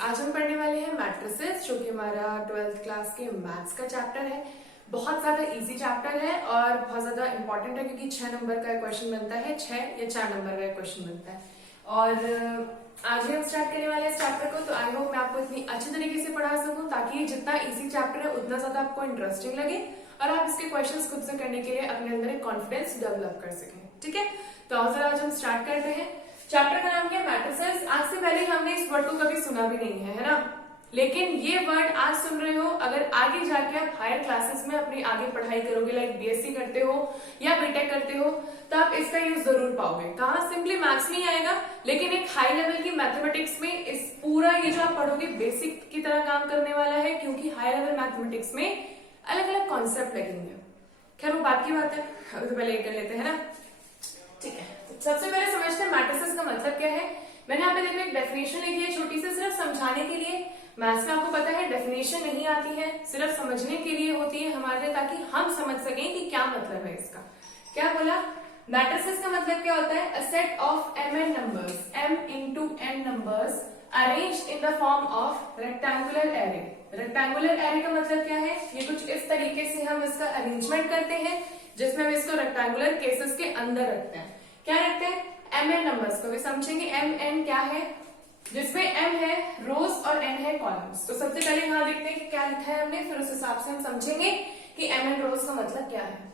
आज हम पढ़ने वाले हैं मैट्रिसेस, जो कि हमारा 12th क्लास के मैथ्स का चैप्टर है। बहुत ज्यादा इजी चैप्टर है और बहुत ज्यादा इंपॉर्टेंट है, क्योंकि 6 नंबर का क्वेश्चन बनता है, 6 या 4 नंबर का क्वेश्चन बनता है। और आज ही हम स्टार्ट करने वाले हैं इस चैप्टर को, तो आई होप मैं आपको इतनी अच्छी तरीके से पढ़ा सकूं ताकि जितना इजी चैप्टर है उतना ज्यादा आपको इंटरेस्टिंग लगे और आप इसके क्वेश्चंस खुद से करने के लिए अपने अंदर एक कॉन्फिडेंस डेवलप कर सकें। ठीक है, तो आज हम स्टार्ट करते हैं। चैप्टर का नाम क्या है? मैट्रिसेस। आज से पहले हमने इस वर्ड को कभी सुना भी नहीं है ना, लेकिन ये वर्ड आज सुन रहे हो। अगर आगे जाके आप हायर क्लासेस में अपनी आगे पढ़ाई करोगे, लाइक बीएससी करते हो या बीटेक करते हो, तो आप इसका यूज जरूर पाओगे। कहाँ? सिंपली मैथ्स नहीं आएगा, लेकिन एक हाई लेवल की मैथमेटिक्स में इस पूरा ये जो आप पढ़ोगे बेसिक की तरह काम करने वाला है, क्योंकि हाई लेवल मैथमेटिक्स में अलग अलग कॉन्सेप्ट लगेंगे। खैर वो बात की बात है, अभी तो पहले ये कर लेते हैं ना। ठीक है, सबसे पहले समझते हैं मैट्रिसेस का मतलब क्या है। मैंने यहाँ पे देखो एक डेफिनेशन लिखी है छोटी सी, सिर्फ समझाने के लिए। मैथ्स में आपको पता है डेफिनेशन नहीं आती है, सिर्फ समझने के लिए होती है हमारे, ताकि हम समझ सकें कि क्या मतलब है इसका। क्या बोला? मैट्रिसेस का मतलब क्या होता है? A set of m numbers, m into n numbers arranged in the form of rectangular array. Rectangular array का मतलब क्या है? ये कुछ इस तरीके से हम इसका अरेंजमेंट करते हैं, जिसमें हम इसको रेक्टेंगुलर केसेस के अंदर रखते हैं। क्या रखते हैं? mn नंबर्स को भी समझेंगे। mn क्या है? जिसमें m है रोज और n है कॉलम्स। तो सबसे पहले यहाँ देखते हैं कि क्या लिखा है हमने, फिर उस हिसाब से हम समझेंगे कि mn रोज का मतलब क्या है।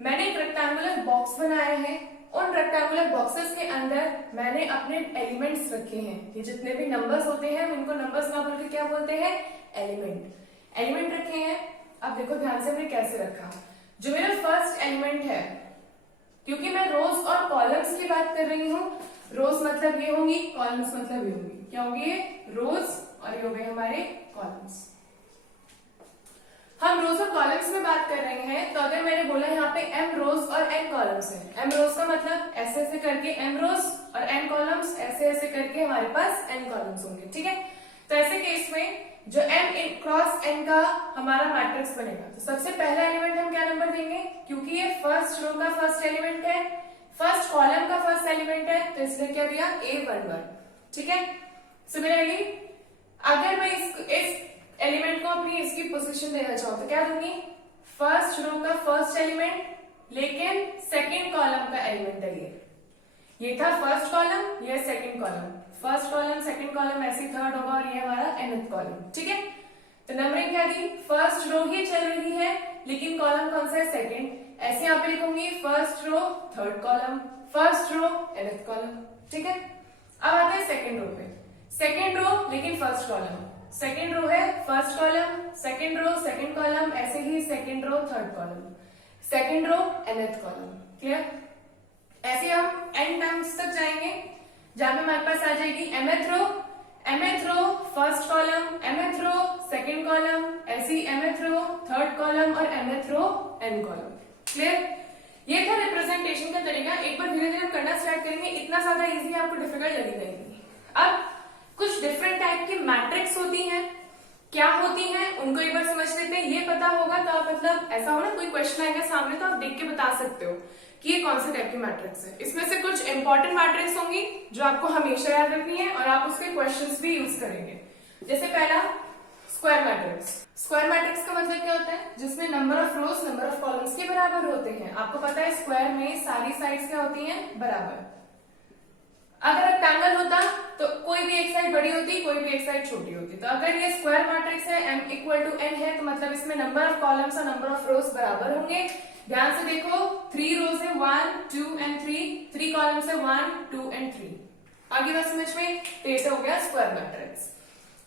मैंने एक रेक्टेंगुलर बॉक्स बनाया है, उन रेक्टेंगुलर बॉक्सेस के अंदर मैंने अपने एलिमेंट्स रखे हैं। ये जितने भी नंबर्स होते हैं हम इनको नंबर्स ना बोल के क्या बोलते हैं? एलिमेंट। एलिमेंट रखे हैं। अब देखो ध्यान से हमने कैसे रखा। जो मेरा फर्स्ट एलिमेंट है, क्योंकि मैं रोज और कॉलम्स की बात कर रही हूँ, रोज मतलब ये होंगी, कॉलम्स मतलब ये होंगी। क्या होंगे? ये रोज और ये हो गए हमारे कॉलम्स। हम रोज और कॉलम्स में बात कर रहे हैं, तो अगर मैंने बोला यहाँ पे m रोज और n कॉलम्स है, m रोज का मतलब ऐसे ऐसे करके m रोज और n कॉलम्स, ऐसे ऐसे करके हमारे पास n कॉलम्स होंगे। ठीक है, तो ऐसे केस में जो m क्रॉस n का हमारा मैट्रिक्स बनेगा, तो सबसे पहला एलिमेंट हम क्या नंबर देंगे? क्योंकि ये फर्स्ट रो का फर्स्ट एलिमेंट है, फर्स्ट कॉलम का फर्स्ट एलिमेंट है, तो इसलिए क्या दिया? A11। ठीक है, सिमिलरली अगर मैं इस एलिमेंट को अपनी इसकी पोजीशन देना चाहूँ तो क्या दूंगी? फर्स्ट रो का फर्स्ट एलिमेंट, लेकिन सेकंड कॉलम का एलिमेंट है ये था फर्स्ट कॉलम, ये second column, first column second column, ऐसी थर्ड होगा और ये हमारा nth कॉलम। ठीक है, तो नंबरिंग क्या दी? फर्स्ट रो ही चल रही है, लेकिन कॉलम कौन सा है? सेकंड। ऐसे यहाँ पे लिखूंगी first row third column, first row nth column. ठीक है, अब आते हैं सेकंड रो पे। सेकंड रो लेकिन फर्स्ट कॉलम, सेकंड रो है first column, second row second column, ऐसे ही second row third column, second row nth column. Clear? ऐसे हम n टाइम्स तक जाएंगे, जहां पे हमारे पास आ जाएगी mth row first column, mth row second column, ऐसी mth रो थर्ड कॉलम और mth row n column. Clear? ये था रिप्रेजेंटेशन का तरीका। एक बार धीरे धीरे करना स्टार्ट करेंगे, इतना ज्यादा इजी आपको डिफिकल्ट लगेगा नहीं। अब कुछ डिफरेंट टाइप की मैट्रिक्स होती हैं, क्या होती हैं उनको एक बार समझ लेते हैं। ये पता होगा तो आप, मतलब ऐसा हो ना कोई क्वेश्चन आएगा सामने, तो आप देख के बता सकते हो कि ये कौन से टाइप की मैट्रिक्स है। इसमें से कुछ इंपॉर्टेंट मैट्रिक्स होंगी जो आपको हमेशा याद रखनी है और आप उसके क्वेश्चंस भी यूज करेंगे। जैसे पहला स्क्वायर मैट्रिक्स। स्क्वायर मैट्रिक्स का मतलब क्या होता है? जिसमें number of rose number of columns के बराबर होते हैं। आपको पता है स्क्वायर में सारी साइड्स क्या होती हैं? बराबर। अगर रेक्टेंगल होता तो कोई भी एक साइड बड़ी होती, कोई भी एक साइड छोटी होती। तो अगर ये स्क्वायर मैट्रिक्स है, m इक्वल टू n है, तो मतलब इसमें नंबर ऑफ कॉलम्स और नंबर ऑफ रोज बराबर होंगे। ध्यान से देखो, 3 रोज है 1 2 एंड 3 कॉलम्स है 1 2 एंड 3। आगे बात समझ में? तो ये हो गया स्क्वायर मैट्रिक्स।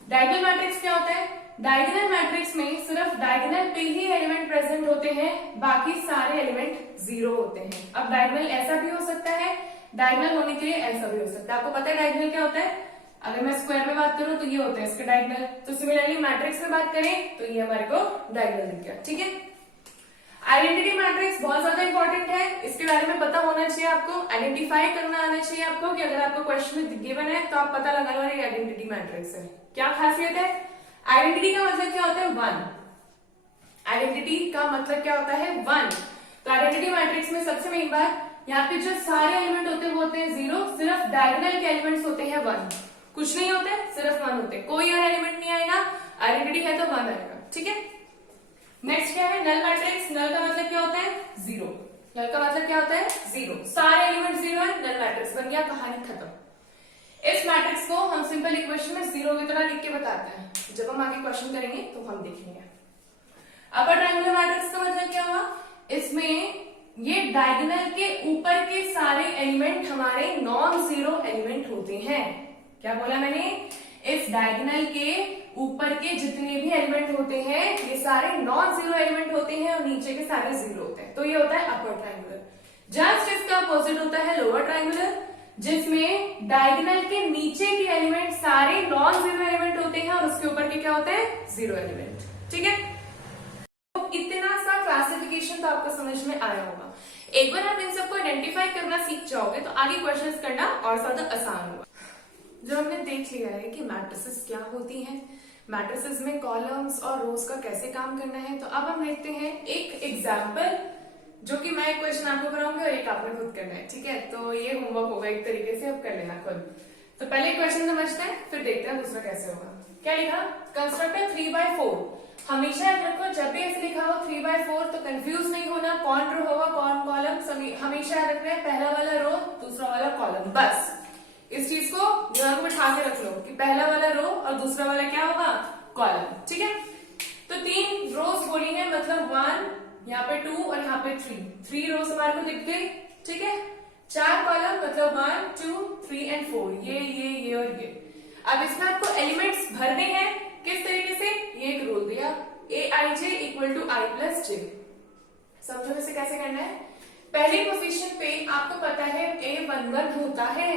डायगोनल मैट्रिक्स क्या होता है? डायगोनल मैट्रिक्स में सिर्फ डायगोनल पे ही एलिमेंट प्रेजेंट होते हैं, बाकी सारे एलिमेंट जीरो होते हैं। अब डायगोनल ऐसा भी हो सकता है, डायगोनल होने के लिए ऐसा भी हो सकता है। आपको पता है डायगोनल क्या होता है? अगर मैं स्क्वायर में बात करूं तो ये होता है इसके डायगोनल। तो सिमिलरली मैट्रिक्स में बात करें तो ये हमारे को डायगोनल दिख गया। ठीक है, आइडेंटिटी मैट्रिक्स बहुत ज्यादा इंपॉर्टेंट है, इसके बारे में पता होना चाहिए आपको, आइडेंटिफाई करना आना चाहिए आपको, कि अगर आपको क्वेश्चन में गिवन है तो आप पता लगा लो ये आइडेंटिटी मैट्रिक्स है। क्या खासियत है? आइडेंटिटी का मतलब क्या होता है? 1। आइडेंटिटी का मतलब क्या होता है? 1। तो आइडेंटिटी मैट्रिक्स में सबसे मेन बात, यहाँ पे जो सारे एलिमेंट होते हैं वो होते हैं 0, सिर्फ डायगोनल के एलिमेंट्स होते हैं 1। कुछ नहीं होता है, सिर्फ 1 होते हैं, कोई और एलिमेंट नहीं आएगा, आइडेंटिटी है तो 1 आएगा, ठीक है। नेक्स्ट क्या है, नल मैट्रिक्स। नल का मतलब क्या होता है, जीरो। नल का मतलब क्या होता है, जीरो, सारे एलिमेंट जीरो है, नल मैट्रिक्स बन गया, कहानी खत्म। इस मैट्रिक्स को हम सिंपल इक्वेशन में जीरो की तरह लिख के बताते हैं, जब हम आगे क्वेश्चन करेंगे तो हम देखेंगे। अपर ट्रायंगुलर मैट्रिक्स का मतलब क्या हुआ, इसमें ये डायगोनल के ऊपर के सारे एलिमेंट हमारे नॉन जीरो एलिमेंट होते हैं। क्या बोला मैंने, इस डायगोनल के ऊपर के जितने भी एलिमेंट होते हैं ये सारे नॉन जीरो एलिमेंट होते हैं और नीचे के सारे जीरो होते हैं, तो ये होता है अपर ट्रायंगुलर। जस्ट इसका अपोजिट होता है लोअर ट्रायंगुलर, जिसमें डायगोनल के नीचे के एलिमेंट सारे नॉन जीरो एलिमेंट होते हैं और उसके ऊपर के क्या होते हैं, जीरो एलिमेंट, ठीक है। तो इतना सा क्लासिफिकेशन तो आपको समझ में आया होगा। एक बार आप इन सबको आइडेंटिफाई करना सीख जाओगे तो आगे क्वेश्चंस करना और ज्यादा आसान होगा। जब हमने देख लिया है कि मैट्रिसेस क्या होती हैं, मैट्रिसेस में कॉलम्स और रोज का कैसे काम करना है, तो अब हम देखते हैं एक एग्जाम्पल, जो कि मैं एक क्वेश्चन आपको कराऊंगी और एक आपने खुद करना है, ठीक है। तो ये होमवर्क होगा एक तरीके से, अब कर लेना खुद। तो पहले क्वेश्चन समझते हैं, फिर देखते हैं दूसरा कैसे होगा। क्या लिखा, कंस्ट्रक्ट अ 3x4। हमेशा याद रखो जब भी ऐसे लिखा हो 3x4 तो कंफ्यूज नहीं होना, कौन रो होगा कौन कॉलम, हमेशा याद रखना है पहला वाला रो दूसरा वाला कॉलम, बस इस चीज को दिमाग में बिठा के रख लो कि पहला वाला रो और दूसरा वाला क्या होगा, कॉलम, ठीक है। तो 3 रोज बोली है, मतलब 1, यहाँ पे 2 और यहाँ पे 3 रोज हमारे को दिख गई, ठीक है। 4 कॉलम मतलब 1 2 3 एंड 4, ये और ये। अब इसमें आपको एलिमेंट्स भरने हैं, किस तरीके से, ये एक रूल दिया, aij equal to i plus j. समझो इसे कैसे करना है। पहली पोजीशन पे आपको पता है a11 होता है,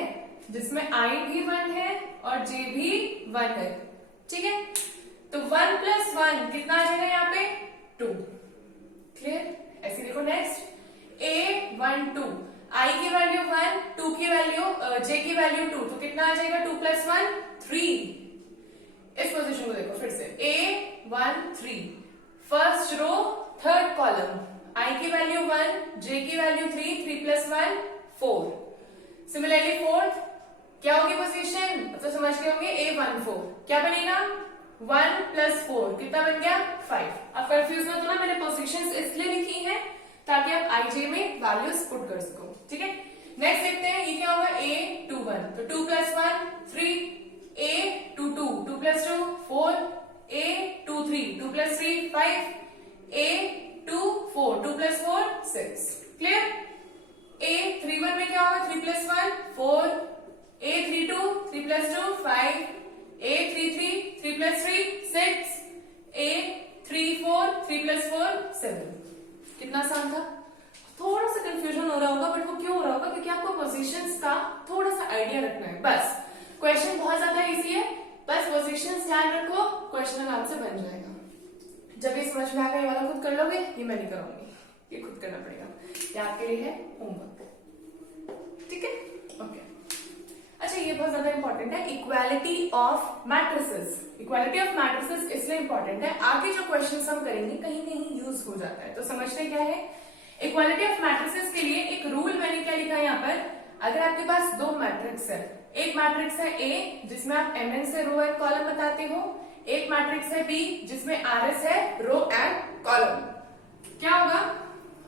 जिसमें i भी 1 है और j भी 1 है, ठीक है। तो 1 प्लस 1 कितना आ जाएगा यहाँ पे, 2, क्लियर। ऐसे देखो नेक्स्ट a12, i की वैल्यू 1, 2 की वैल्यू j की वैल्यू 2, तो कितना आ जाएगा, 2 प्लस 1 3। इस पोजीशन को देखो फिर से, a13, first row third column, i की वैल्यू 1, j की वैल्यू 3, 3 प्लस 1 4। सिमिलरली फोर्थ क्या होगी पोजीशन, तो समझ गए होंगे, a14 क्या बनेगा, 1 प्लस 4 कितना बन गया, 5। अब कंफ्यूज मत होना, मैंने पोजीशंस इसलिए लिखी है ताकि आप आईजे में वैल्यूज पुट कर सको, ठीक है। नेक्स्ट देखते हैं, ये क्या होगा, a21, तो 2 plus 1 3, a22 2 plus 2 4, a23 2 plus 3 5, a24 2 plus 4 6, clear. a31 में क्या होगा, 3 plus 1 4, a32 3 plus 2 5, a33 3 plus 3 6, a34 3 plus 4 7। कितना आसान था। थोड़ा सा कंफ्यूजन हो रहा होगा, बट वो क्यों हो रहा होगा, क्योंकि आपको पोजीशंस का थोड़ा सा आइडिया रखना है, बस। क्वेश्चन बहुत ज्यादा इजी है, बस पोजीशंस ध्यान रखो, क्वेश्चन आराम से बन जाएगा। जब ये समझ में आएगा, ये वाला खुद कर लोगे, ये मैं नहीं कराऊंगी, ये खुद करना पड़ेगा, ये आपके लिए है होमवर्क, ठीक है, ओके। अच्छा, ये बहुत ज्यादा इंपॉर्टेंट है, equality of matrices. Equality of matrices इसलिए इंपॉर्टेंट है, आगे जो क्वेश्चंस हम करेंगे कहीं कहीं यूज हो जाता है, तो समझते क्या है। इक्वालिटी ऑफ मैट्रिसेस के लिए एक रूल मैंने क्या लिखा है यहाँ पर, अगर आपके पास 2 मैट्रिक्स है, एक मैट्रिक्स है A जिसमें आप mn से रो एंड कॉलम बताते हो, एक मैट्रिक्स है B जिसमें RS है रो एंड कॉलम। क्या होगा,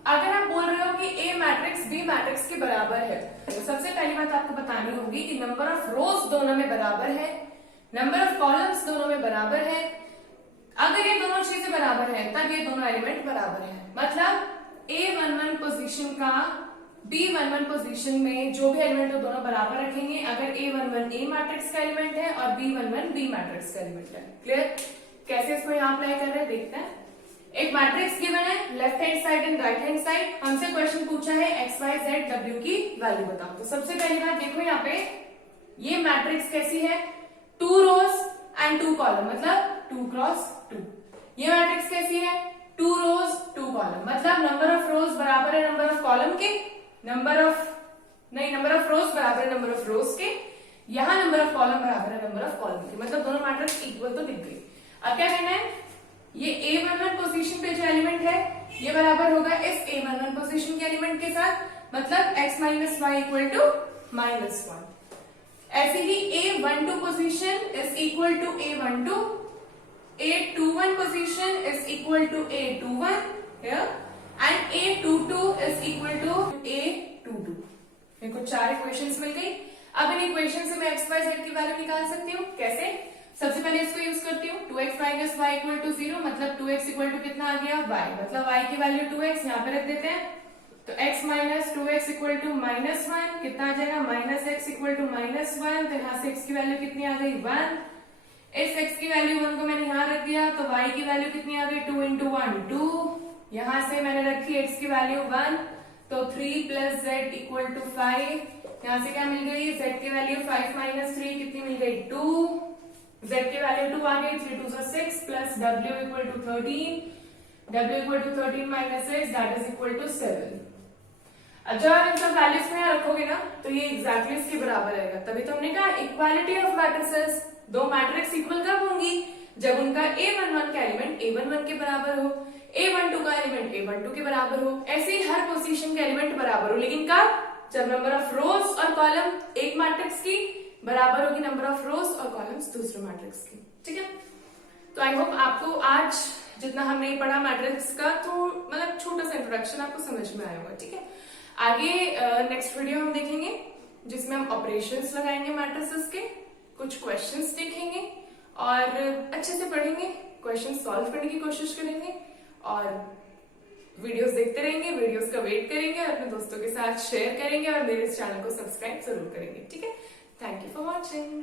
अगर आप बोल रहे हो कि A मैट्रिक्स B मैट्रिक्स के बराबर है, तो सबसे पहली बात आपको बतानी होगी कि नंबर ऑफ रोज दोनों में बराबर है, नंबर ऑफ कॉलम्स दोनों में बराबर है। अगर ये दोनों चीजें बराबर है तब ये दोनों एलिमेंट बराबर है, मतलब A11 पोजीशन का B11 पोजीशन में जो भी एलिमेंट हो दोनों बराबर रखेंगे, अगर A11 A मैट्रिक्स का एलिमेंट है और B11 B मैट्रिक्स का एलिमेंट है। क्लियर। कैसे इसको यहाँ अप्लाई कर रहे हैं देखते हैं। एक मैट्रिक्स गिवन है, left hand side and right hand side, हमसे क्वेश्चन पूछा है x y z w की वैल्यू बताओ। तो सबसे पहली बात देखो यहाँ पे, ये मैट्रिक्स कैसी है, 2 रोज एंड 2 कॉलम, मतलब 2 क्रॉस 2। ये मैट्रिक्स कैसी है, 2 रोज 2 कॉलम, मतलब नंबर ऑफ रोज बराबर है नंबर ऑफ कॉलम के, नंबर ऑफ रोज बराबर है नंबर ऑफ रोज के, यहाँ नंबर ऑफ कॉलम बराबर है नंबर ऑफ कॉलम के, मतलब दोनों मैट्रिक्स इक्वल तो दिख गई। अब क्या करना है, ये A11 पोजीशन पे जो एलिमेंट है ये बराबर होगा इस A11 पोजीशन के एलिमेंट के साथ, मतलब x minus y equal to -1। ऐसे ही A12 position is equal to A12, A21 position is equal to A21 here, and A22 is equal to A22. मेरे को 4 इक्वेशंस मिल गई। अब इन इक्वेशन से मैं एक्स वाई जेड की वैल्यू निकाल सकती हूँ। कैसे? सबसे पहले इसको यूज करती हूँ, 2x minus y equal to 0, मतलब 2x इक्वल टू कितना आ गया, y, मतलब y की वैल्यू 2x यहाँ पे रख देते हैं, तो x minus 2x equal to -1 कितना आ जाएगा, माइनस x इक्वल टू -1, तो यहाँ से x की वैल्यू कितनी आ गई, 1। इस x की वैल्यू 1 को मैंने यहाँ रख दिया, तो y की वैल्यू कितनी आ गई, 2 इंटू 1 2, यहाँ से मैंने रखी x की वैल्यू 1, तो 3 प्लस z इक्वल टू 5, यहाँ से क्या मिल गई, z की वैल्यू 5 माइनस 3 कितनी मिल गई, 2, z की वैल्यू 2 आ गई, 3 2 6 plus w equal to 13, w equal to 13 minus 6 that is equal to 7। अब जब आप इन सब वैल्यूज में रखोगे ना तो ये एग्जैक्टली इसके बराबर रहेगा। तभी तो हमने कहा इक्वालिटी ऑफ मैट्रिसेस, दो मैट्रिक्स इक्वल कब होंगी, जब उनका A11 का एलिमेंट A11 के बराबर हो, A12 का एलिमेंट A12 के बराबर हो, ऐसे ही हर पोजीशन के एलिमेंट बराबर हो। लेकिन कब? जब नंबर ऑफ रोज और कॉलम एक मैट्रिक्स की बराबर होगी नंबर ऑफ रोज और कॉलम्स दूसरे मैट्रिक्स की। ठीक है, तो आई होप आपको आज जितना हमने पढ़ा मैट्रिक्स का, तो मतलब छोटा सा इंट्रोडक्शन आपको समझ में आया होगा। ठीक है, आगे नेक्स्ट वीडियो हम देखेंगे जिसमें हम ऑपरेशंस लगाएंगे मैट्रिसेस के, कुछ क्वेश्चंस देखेंगे और अच्छे से पढ़ेंगे, क्वेश्चंस सॉल्व करने की कोशिश करेंगे और वीडियोस देखते रहेंगे, वीडियोस का वेट करेंगे और अपने दोस्तों के साथ शेयर करेंगे और मेरे इस चैनल को सब्सक्राइब जरूर करेंगे। ठीक है, थैंक यू फॉर वॉचिंग।